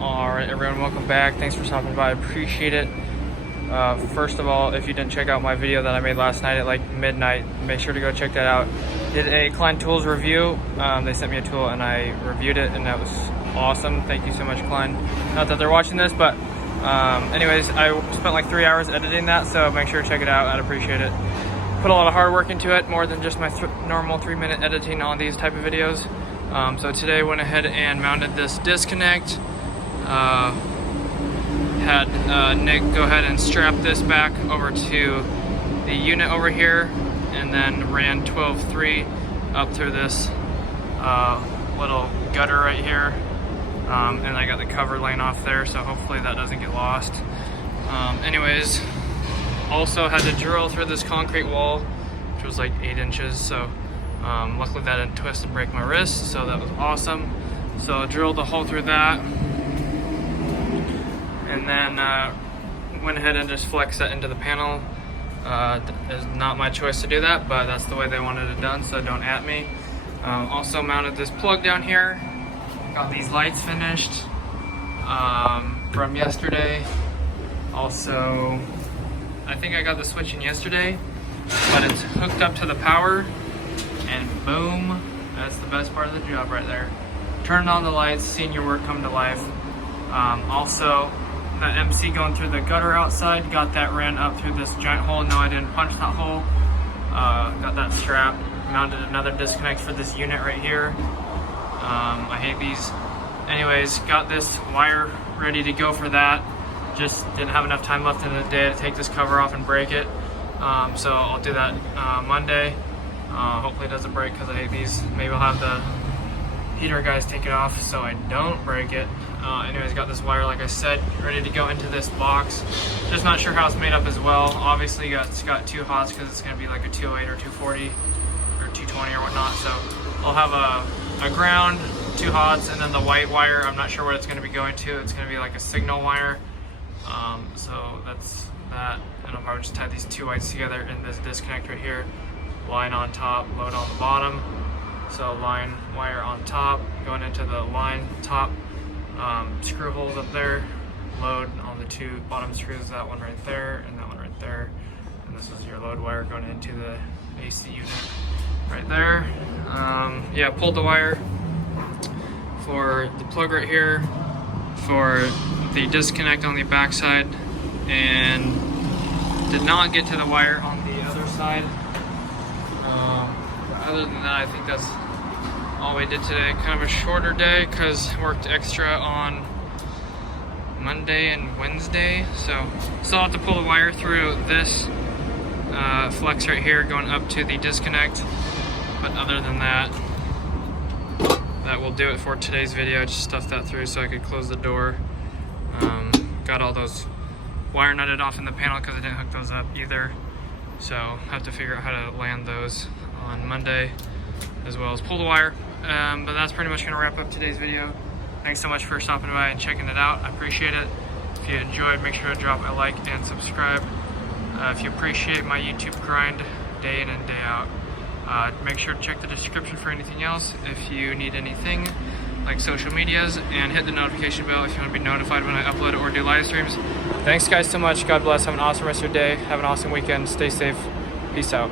Alright everyone, welcome back. Thanks for stopping by, I appreciate it. First of all, if you didn't check out my video that I made last night at like midnight, make sure to go check that out. Did a Klein Tools review. They sent me a tool and I reviewed it and that was awesome. Thank you so much, Klein. Not that they're watching this, but anyways, I spent like 3 hours editing that, so make sure to check it out. I'd appreciate it. Put a lot of hard work into it, more than just my normal 3-minute editing on these type of videos. So today went ahead and mounted this disconnect. Had Nick go ahead and strap this back over to the unit over here, and then ran 12-3 up through this little gutter right here. And I got the cover laying off there, so hopefully that doesn't get lost. Anyways, also had to drill through this concrete wall, which was like 8 inches, so luckily that didn't twist and break my wrist, so that was awesome. So I drilled a hole through that, and then went ahead and just flexed that into the panel. It's not my choice to do that, but that's the way they wanted it done, so don't at me. Also mounted this plug down here. Got these lights finished from yesterday. Also, I think I got the switch in yesterday, but it's hooked up to the power, and boom, that's the best part of the job right there. Turning on the lights, seeing your work come to life. Also, the MC going through the gutter outside, got that ran up through this giant hole. No, I didn't punch that hole. Got that strap, mounted another disconnect for this unit right here. I hate these. Anyways, got this wire ready to go for that. Just didn't have enough time left in the day to take this cover off and break it. So I'll do that Monday. Hopefully it doesn't break because I hate these. Maybe I'll have the heater guys take it off so I don't break it. Anyways, got this wire, like I said, ready to go into this box. Just not sure how it's made up as well. Obviously it's got 2 hots because it's going to be like a 208 or 240 or 220 or whatnot. So I'll have a ground, 2 hots, and then the white wire. I'm not sure what it's going to be going to. It's going to be like a signal wire. So that's that. And I'll probably just tie these 2 whites together in this disconnect right here. Line on top, load on the bottom. So line wire on top, going into the line top. Screw holes up there, load on the 2 bottom screws, that one right there and that one right there, and this is your load wire going into the AC unit right there. Yeah, pulled the wire for the plug right here for the disconnect on the back side, and did not get to the wire on the other side. Other than that, I think that's all we did today. Kind of a shorter day because worked extra on Monday and Wednesday, so still have to pull the wire through this flex right here going up to the disconnect, but other than that, that will do it for today's video. Just stuffed that through so I could close the door. Got all those wire nutted off in the panel because I didn't hook those up either, so have to figure out how to land those on Monday, as well as pull the wire. But that's pretty much going to wrap up today's video. Thanks so much for stopping by and checking it out. I appreciate it. If you enjoyed, make sure to drop a like and subscribe. If you appreciate my YouTube grind day in and day out, make sure to check the description for anything else. If you need anything like social medias, and hit the notification bell if you want to be notified when I upload or do live streams. Thanks guys so much. God bless. Have an awesome rest of your day. Have an awesome weekend. Stay safe. Peace out.